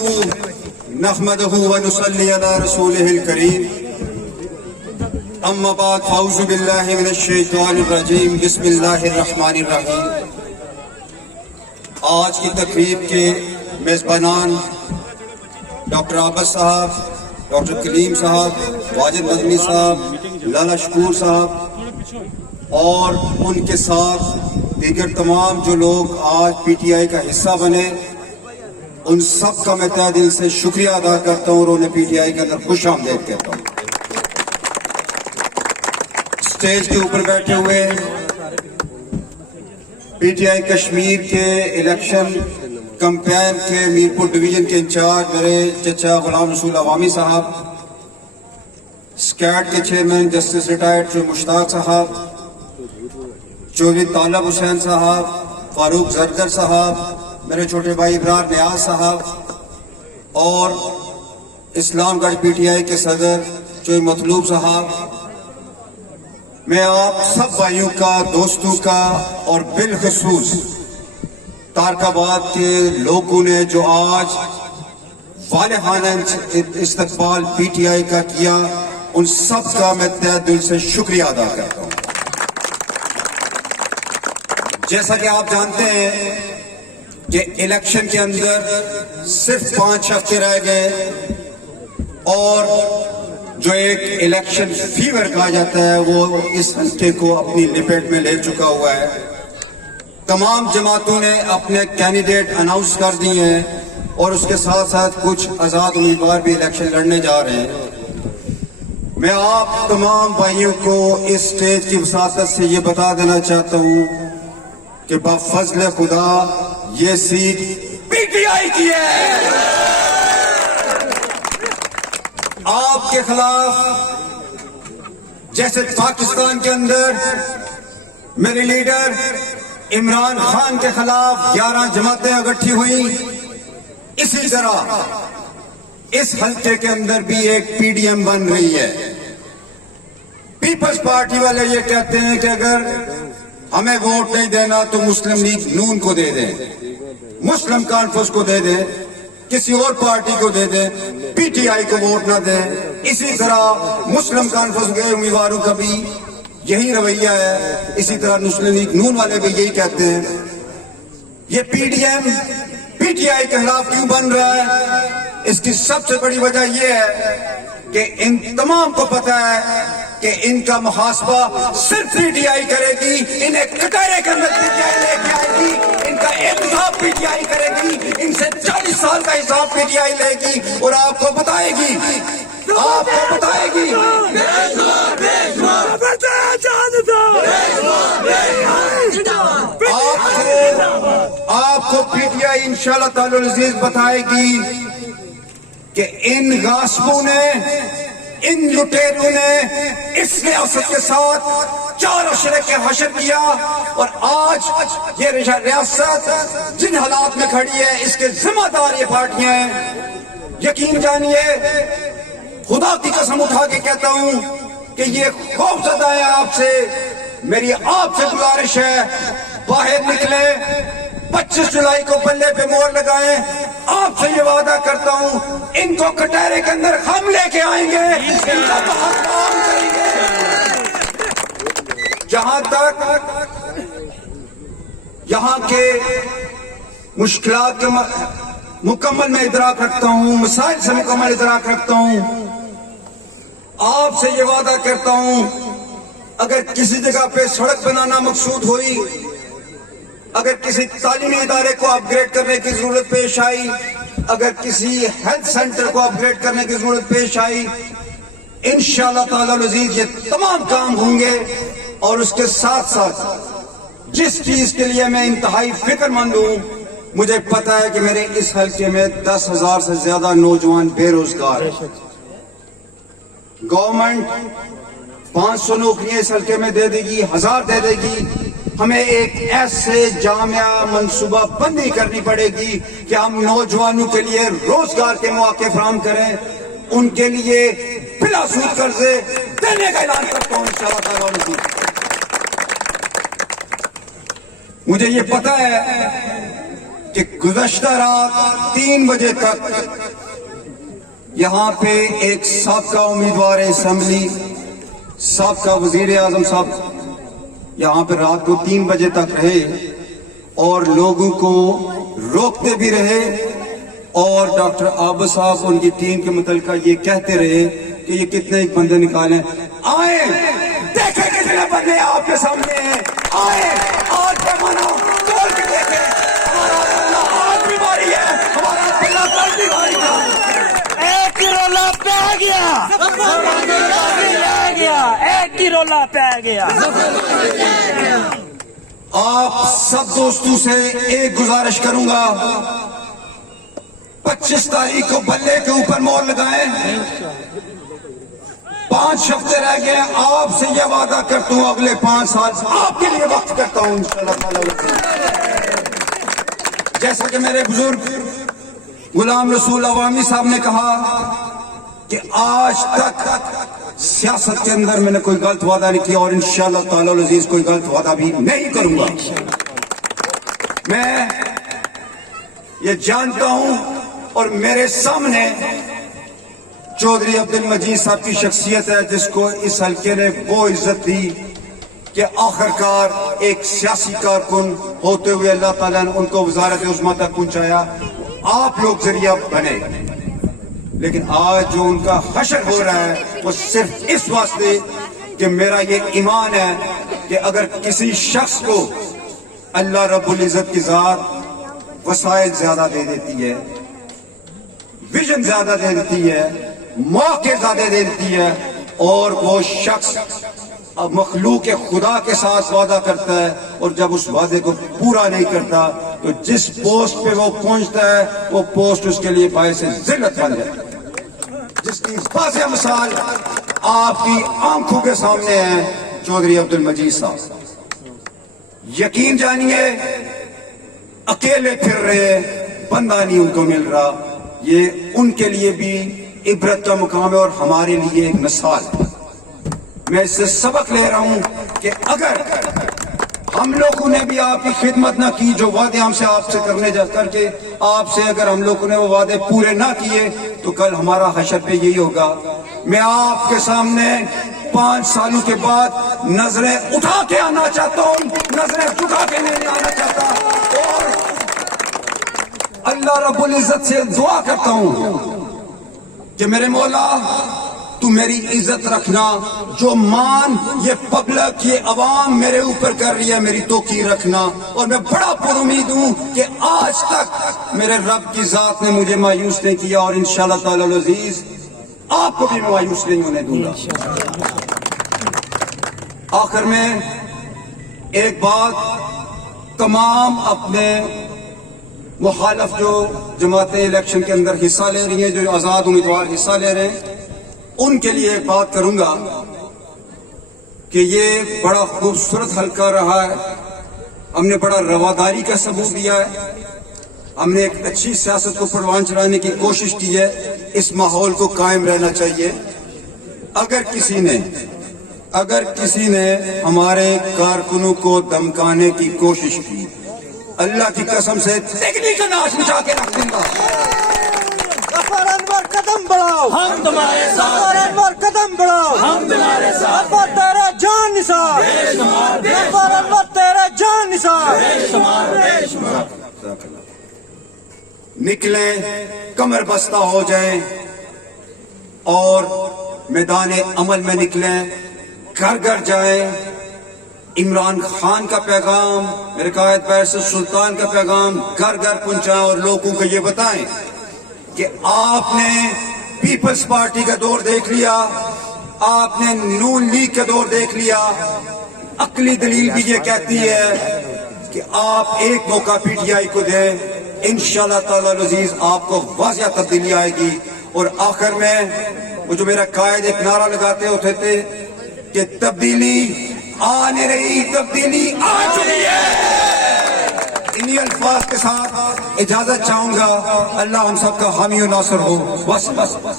نحمده ونصلي على رسوله الكريم اما بعد فاعوذ باللہ من الشیطان الرجیم بسم اللہ الرحمن الرحیم۔ آج کی تقریب کے میزبانان ڈاکٹر عابد صاحب، ڈاکٹر کلیم صاحب، واجد مدنی صاحب، لالا شکور صاحب اور ان کے ساتھ دیگر تمام جو لوگ آج پی ٹی آئی کا حصہ بنے، ان سب کا میں تہ دل سے شکریہ ادا کرتا ہوں اور انہیں پی ٹی آئی کے اندر خوش آمدید کہتا ہوں۔ اسٹیج کے اوپر بیٹھے ہوئے پی ٹی آئی کشمیر کے الیکشن کمپین کے میرپور ڈویژن کے انچارج میرے چچا غلام رسول عوامی صاحب، سکیٹ کے چیئرمین جسٹس ریٹائرڈ مشتاق صاحب، چودھری طالب حسین صاحب، فاروق زرگر صاحب، میرے چھوٹے بھائی ابرار نیاز صاحب اور اسلام گڑھ پی ٹی آئی کے صدر چوئی مطلوب صاحب، میں آپ سب بھائیوں کا، دوستوں کا اور بالخصوص تارک آباد کے لوگوں نے جو آج والہانہ استقبال پی ٹی آئی کا کیا، ان سب کا میں تہ دل سے شکریہ ادا کرتا ہوں۔ جیسا کہ آپ جانتے ہیں کہ الیکشن کے اندر صرف 5 ہفتے رہ گئے اور جو ایک الیکشن فیور کہا جاتا ہے وہ اس ہفتے کو اپنی لپیٹ میں لے چکا ہوا ہے۔ تمام جماعتوں نے اپنے کینڈیڈیٹ اناؤنس کر دیے ہیں اور اس کے ساتھ ساتھ کچھ آزاد امیدوار بھی الیکشن لڑنے جا رہے ہیں۔ میں آپ تمام بھائیوں کو اس سٹیج کی وساطت سے یہ بتا دینا چاہتا ہوں کہ بفضل خدا یہ سیٹ پی ٹی آئی کی ہے۔ آپ کے خلاف جیسے پاکستان کے اندر میرے لیڈر عمران خان کے خلاف 11 جماعتیں اکٹھی ہوئیں، اسی طرح اس حلقے کے اندر بھی ایک پی ڈی ایم بن رہی ہے۔ پیپلز پارٹی والے یہ کہتے ہیں کہ اگر ہمیں ووٹ نہیں دینا تو مسلم لیگ نون کو دے دیں، مسلم کانفرنس کو دے دیں، کسی اور پارٹی کو دے دیں، پی ٹی آئی کو ووٹ نہ دیں۔ اسی طرح مسلم کانفرنس کے امیدواروں کا بھی یہی رویہ ہے، اسی طرح مسلم لیگ نون والے بھی یہی کہتے ہیں۔ یہ PDM PTI کے خلاف کیوں بن رہا ہے؟ اس کی سب سے بڑی وجہ یہ ہے کہ ان تمام کو پتا ہے کہ ان کا محاسبہ صرف پی ٹی آئی کرے گی، انہیں کٹہرے کے اندر پی ٹی آئی لے کے آئے گی، ان کا احتساب پی ٹی آئی کرے گی، ان سے 40 سال کا حساب پی ٹی آئی لے گی اور آپ کو بتائے گی، آپ کو بتائے گی۔ آپ کو پی ٹی آئی انشاءاللہ تعالی العزیز بتائے گی کہ ان غاصبوں نے، ان لٹیروں نے اس ریاست کے ساتھ 4 اشرے کے حشر کیا اور آج یہ ریاست جن حالات میں کھڑی ہے اس کے ذمہ دار یہ پارٹیاں ہیں۔ یقین جانیے، خدا کی قسم اٹھا کے کہتا ہوں کہ یہ خوف زدہ ہے آپ سے، میری آپ سے گزارش ہے، باہر نکلیں، 25 جولائی کو بلے پہ مہر لگائیں۔ آپ سے یہ وعدہ کرتا ہوں ان کو کٹہرے کے اندر ہم لے کے آئیں گے، ان کا محاسبہ ہم کریں گے۔ جہاں تک یہاں کے مشکلات کے مکمل میں ادراک رکھتا ہوں، مسائل سے مکمل ادراک رکھتا ہوں، آپ سے یہ وعدہ کرتا ہوں اگر کسی جگہ پہ سڑک بنانا مقصود ہوئی، اگر کسی تعلیمی ادارے کو اپ گریڈ کرنے کی ضرورت پیش آئی، اگر کسی ہیلتھ سینٹر کو اپ گریڈ کرنے کی ضرورت پیش آئی، انشاءاللہ تعالی العزیز یہ تمام کام ہوں گے۔ اور اس کے ساتھ ساتھ جس چیز کے لیے میں انتہائی فکر مند ہوں، مجھے پتا ہے کہ میرے اس حلقے میں 10,000 سے زیادہ نوجوان بے روزگار ہیں۔ گورنمنٹ 500 نوکریاں اس حلقے میں دے دے گی، 1000 دے دے گی۔ ہمیں ایک ایسے جامعہ منصوبہ بندی کرنی پڑے گی کہ ہم نوجوانوں کے لیے روزگار کے مواقع فراہم کریں، ان کے لیے بلا سود قرضے دینے کا اعلان کرتا ہوں انشاءاللہ تعالی۔ مجھے یہ پتا ہے کہ گزشتہ رات 3 بجے تک یہاں پہ ایک سابقہ امیدوار اسمبلی سابقہ وزیر اعظم صاحب یہاں پہ رات کو 3 بجے تک رہے اور لوگوں کو روکتے بھی رہے، اور ڈاکٹر عابد صاحب ان کی ٹیم کے متعلقہ یہ کہتے رہے کہ یہ کتنے ایک بندے نکالیں، آئیں دیکھیں کتنے بندے آپ کے سامنے ہیں، آئیں آج پیمانہ تول کے دیکھیں، ہمارا اللہ آج بھی باری ہے، ہمارا اللہ کل بھی باری ہے۔ ایک ہی رولا پہ گیا، ایک ہی رولا پہ گیا۔ آپ سب دوستوں سے ایک گزارش کروں گا، 25 تاریخ کو بلے کے اوپر مور لگائیں، 5 ہفتے رہ گئے، آپ سے یہ وعدہ کرتا ہوں اگلے 5 سال آپ کے لیے وقت کرتا ہوں انشاءاللہ تعالی۔ جیسا کہ میرے بزرگ غلام رسول عوامی صاحب نے کہا کہ آج تک سیاست کے اندر میں نے کوئی غلط وعدہ نہیں کیا اور انشاءاللہ تعالی العزیز کوئی غلط وعدہ بھی نہیں کروں گا۔ میں یہ جانتا ہوں اور میرے سامنے چودھری عبد المجید صاحب کی شخصیت ہے جس کو اس حلقے نے وہ عزت دی کہ آخرکار ایک سیاسی کارکن ہوتے ہوئے اللہ تعالیٰ نے ان کو وزارت عظمیٰ تک پہنچایا، آپ لوگ ذریعہ بنے، لیکن آج جو ان کا حشر ہو رہا ہے وہ صرف اس واسطے کہ میرا یہ ایمان ہے کہ اگر کسی شخص کو اللہ رب العزت کی ذات وسائل زیادہ دے دیتی ہے، ویژن زیادہ دے دیتی ہے، موقع زیادہ دے دیتی ہے، اور وہ شخص اب مخلوق خدا کے ساتھ وعدہ کرتا ہے اور جب اس وعدے کو پورا نہیں کرتا تو جس پوسٹ پہ وہ پہنچتا ہے وہ پوسٹ اس کے لیے باعث ذلت بن جاتی ہے، جس کی واضح مثال آپ کی آنکھوں کے سامنے ہے چودھری عبد المجید صاحب۔ یقین جانیے اکیلے پھر رہے، بندہ نہیں ان کو مل رہا، یہ ان کے لیے بھی عبرت کا مقام ہے اور ہمارے لیے ایک مثال ہے۔ میں اس سے سبق لے رہا ہوں کہ اگر ہم لوگوں نے بھی آپ کی خدمت نہ کی، جو وعدے ہم سے آپ سے کرنے جا کر کے آپ سے اگر ہم لوگوں نے وہ وعدے پورے نہ کیے تو کل ہمارا حشر پہ یہی ہوگا۔ میں آپ کے سامنے 5 سالوں کے بعد نظریں اٹھا کے آنا چاہتا ہوں، نظریں جھکا کے نہیں آنا چاہتا، اور اللہ رب العزت سے دعا کرتا ہوں کہ میرے مولا تو میری عزت رکھنا، جو مان یہ پبلک یہ عوام میرے اوپر کر رہی ہے میری توقیر رکھنا، اور میں بڑا پر امید ہوں کہ آج تک میرے رب کی ذات نے مجھے مایوس نہیں کیا اور انشاءاللہ تعالی العزیز آپ کو بھی مایوس نہیں ہونے دوں گا۔ آخر میں ایک بات تمام اپنے مخالف جو جماعتیں الیکشن کے اندر حصہ لے رہی ہیں، جو آزاد امیدوار حصہ لے رہے ہیں، ان کے لیے ایک بات کروں گا کہ یہ بڑا خوبصورت حلقہ رہا ہے، ہم نے بڑا رواداری کا ثبوت دیا ہے، ہم نے ایک اچھی سیاست کو پروان چڑھانے کی کوشش کی ہے، اس ماحول کو قائم رہنا چاہیے۔ اگر کسی نے ہمارے کارکنوں کو دمکانے کی کوشش کی، اللہ کی قسم سے تگنی کا ناش مچا کے رکھ دوں گا۔ غفار انور قدم بڑھاؤ، ہم تمہارے ساتھ، غفار انور قدم بڑھاؤ، ہم تمہارے ساتھ، غفار تیرا جان نثار، غفار انور تیرا جان نثار، نکلیں، کمر بستہ ہو جائیں اور میدان عمل میں نکلیں، گھر گھر جائیں، عمران خان کا پیغام، میرے قائد بارسٹر سلطان کا پیغام گھر گھر پہنچائیں اور لوگوں کو یہ بتائیں کہ آپ نے پیپلز پارٹی کا دور دیکھ لیا، آپ نے نون لیگ کا دور دیکھ لیا، عقلی دلیل بھی یہ کہتی ہے کہ آپ ایک موقع پی ٹی آئی کو دیں، انشاءاللہ تعالی العزیز آپ کو واضح تبدیلی آئے گی۔ اور آخر میں وہ جو میرا قائد ایک نعرہ لگاتے ہوتے تھے کہ تبدیلی آنے رہی، تبدیلی آ چکی ہے، انہی الفاظ کے ساتھ اجازت چاہوں گا۔ اللہ ہم سب کا حامی و ناصر ہو۔ بس بس بس